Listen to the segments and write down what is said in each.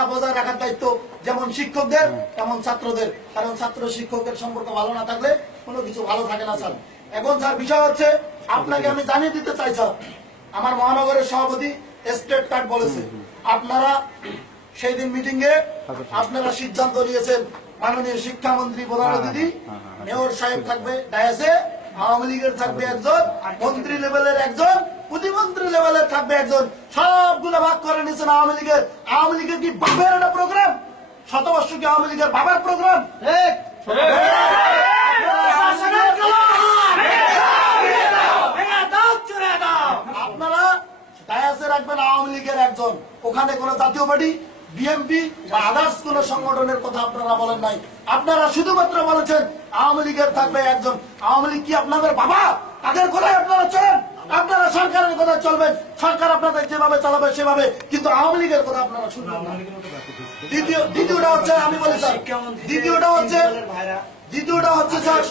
মর্যাদা বজায় রাখার দায়িত্ব যেমন শিক্ষকদের তেমন ছাত্রদের, কারণ ছাত্র শিক্ষকের সম্পর্ক ভালো না থাকলে কোনো কিছু ভালো থাকে না স্যার। এখন স্যার বিষয় হচ্ছে, আপনাকে আমি জানিয়ে দিতে চাই স্যার, আমার মহানগরের সভাপতি স্টেট কার্ড বলেছে, আপনারা সেই দিন মিটিং এ আপনারা সিদ্ধান্ত নিয়েছেন, মাননীয় শিক্ষামন্ত্রী প্রধান অতিথি মেয়র সাহেব থাকবে ডায়াসে, আওয়ামী লীগের থাকবে একজন, মন্ত্রী লেভেলের একজন, প্রতিমন্ত্রী লেভেলের থাকবে একজন, সবগুলো ভাগ করে নিয়েছেন আওয়ামী লীগের। আওয়ামী লীগের কি বাবার একটা প্রোগ্রাম? শতবর্ষ কি আওয়ামী লীগের বাবার প্রোগ্রাম? আপনারা ডায়াসে রাখবেন আওয়ামী লীগের একজন, ওখানে কোন জাতীয় পার্টি বিএনপি বা আদার্স কোন সংগঠনের কথা আপনারা বলেন নাই। আপনারা শুধুমাত্র বলেছেন আওয়ামী লীগের থাকবে একজন। আওয়ামী লীগ কি আপনাদের বাবা? তাদের কথায় আপনারা চলেন, আপনারা সরকারের কথা চলবেন, সরকার আপনাদের যেভাবে চালাবে সেভাবে, কিন্তু আওয়ামী লীগের কথা আপনারা শুনবেন না। দ্বিতীয়টা হচ্ছে, আমি বলি স্যার, দ্বিতীয়টা হচ্ছে স্যার,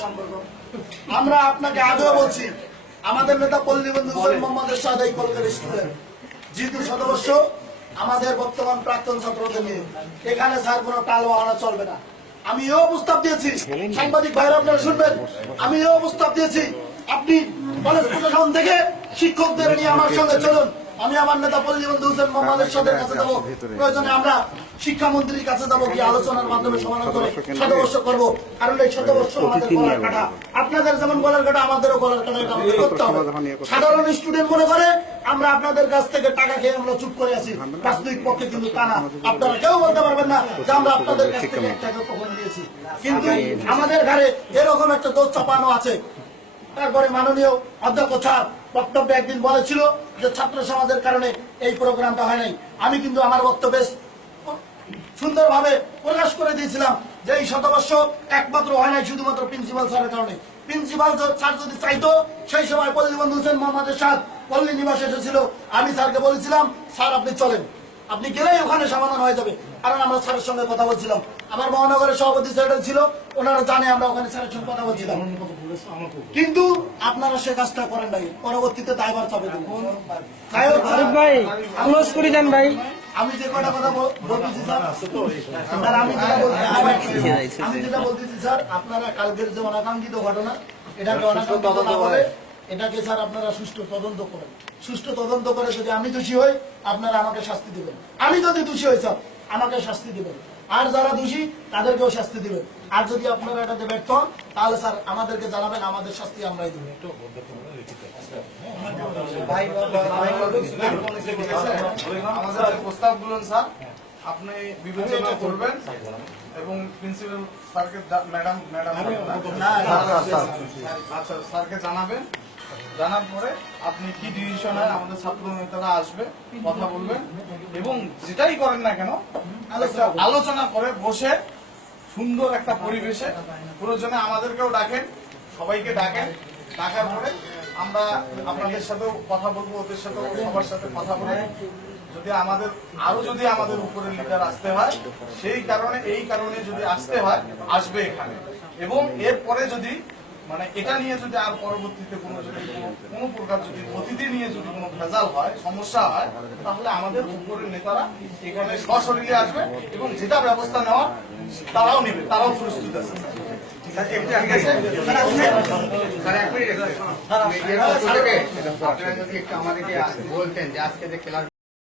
আমরা আপনাকে আগেও বলছি, আমাদের নেতা পল্লী বন্ধু হুসেন মোহাম্মদের সাথে এই কলেজের স্টুডেন্ট যেহেতু সদস্য, আমাদের বর্তমান প্রাক্তন ছাত্রদের নিয়ে এখানে স্যার কোনো টাল বাহানা চলবে না। আমি এও প্রস্তাব দিয়েছি, সাংবাদিক ভাইরা আপনারা শুনবেন, আমি এও প্রস্তাব দিয়েছি, আপনি কলেজ প্রশাসন থেকে শিক্ষকদের নিয়ে আমার সঙ্গে চলুন, আমি আমার নেতা পল্লী বন্ধু হুসেন মোহাম্মদের সাথে কাছে যাবো, প্রয়োজনে আমরা শিক্ষামন্ত্রীর কাছে যাবো, কি আলোচনার মাধ্যমে সমাধান করে শতবর্ষ করবো। কারণ এই শতবর্ষ আমাদের গলার কাটা, আপনাদের যেমন গলার কাটা আমাদেরও গলার কাটা, এটা আমাদের করতে হবে। সাধারণ স্টুডেন্ট মনে করে আমরা আপনাদের কাছ থেকে টাকা খেয়ে আমরা চুপ করে আছি, বাস্তবিক পক্ষে কিন্তু তা না। আপনারা কেউ বলতে পারবেন না যে আমরা আপনাদের কাছ থেকে এক টাকা কখন নিয়েছি, কিন্তু আমাদের ঘরে এরকম একটা দোষ চাপানো আছে। তারপরে মাননীয় অধ্যক্ষ স্যার বক্তব্যে একদিন বলেছিল যে ছাত্র সমাজের কারণে এই প্রোগ্রামটা হয় নাই। আমি কিন্তু আমার বক্তব্যে সুন্দরভাবে প্রকাশ করে দিয়েছিলাম যে এই শতবর্ষ একমাত্র হয় নাই শুধুমাত্র প্রিন্সিপাল স্যারের কারণে। প্রিন্সিপাল স্যার যদি চাইতো, সেই সময় পল্লী বন্ধু হুসেন মোহাম্মদের সাথে পল্লী নিবাস এসেছিল, আমি স্যারকে বলেছিলাম স্যার আপনি চলেন, আপনি গেলেই ওখানে সমাধান হয়ে যাবে, কারণ আমরা স্যারের সঙ্গে কথা বলছিলাম। আমার মহানগরের সভাপতি স্যার ছিল, ওনারা জানে আমরা ওখানে স্যারের সঙ্গে কথা বলছিলাম, কিন্তু আপনারা সে কাজটা করেন নাই, পরবর্তীতে দায়ভার চাপে দেবেন। আমি যে কটা কথা বলতেছি স্যার, আমি যেটা বলতেছি স্যার, আপনারা কালকের যে অনাকাঙ্ক্ষিত ঘটনা, এটাকে অনাকাঙ্ক্ষিত না বলে এটাকে স্যার আপনারা সুষ্ঠু তদন্ত করেন। সুষ্ঠু তদন্ত করে যদি আমি দোষী হই, আপনারা আমাকে শাস্তি দিবেন। আমি যদি দোষী হই স্যার, আমাকে শাস্তি দিবেন, আর যারা দোষী তাদেরকেও শাস্তি দিবেন। আর যদি আপনারা এটাতে ব্যর্থ হন, তাহলে স্যার আমাদেরকে জানাবেন, আমাদের শাস্তি আমরাই দেব। আমাদের প্রস্তাবগুলো স্যার আপনি বিবেচনা করবেন এবং প্রিন্সিপাল স্যারকে আচ্ছা স্যারকে জানাবেন। জানার পরে আপনি কি ডিসিশন হয়, আমাদের ছাত্র নেতারা আসবে, কথা বলবেন, এবং যেটাই করেন না কেন আলোচনা করে বসে সুন্দর একটা পরিবেশে, প্রয়োজনে আমাদেরকেও ডাকেন, সবাইকে ডাকেন, ডাকার পরে আমরা আপনাদের সাথেও কথা বলবো, ওদের সাথেও সবার সাথে কথা বলে যদি আমাদের উপরে লিডার আসতে হয়, এই কারণে যদি আসতে হয়, আসবে এখানে। এবং এরপরে যদি মানে এটা নিয়ে যদি আর পরবর্তীতে কোনো প্রকার যদি অতিথি নিয়ে যদি কোনো ভেজাল হয়, সমস্যা হয়, তাহলে আমাদের উপরের নেতারা এখানে সশরীরে আসবে এবং যেটা ব্যবস্থা নেওয়া তারাও নেবে, তারাও প্রস্তুত আছে। আমাদেরকে বলতেন যে আজকে যে ক্লাস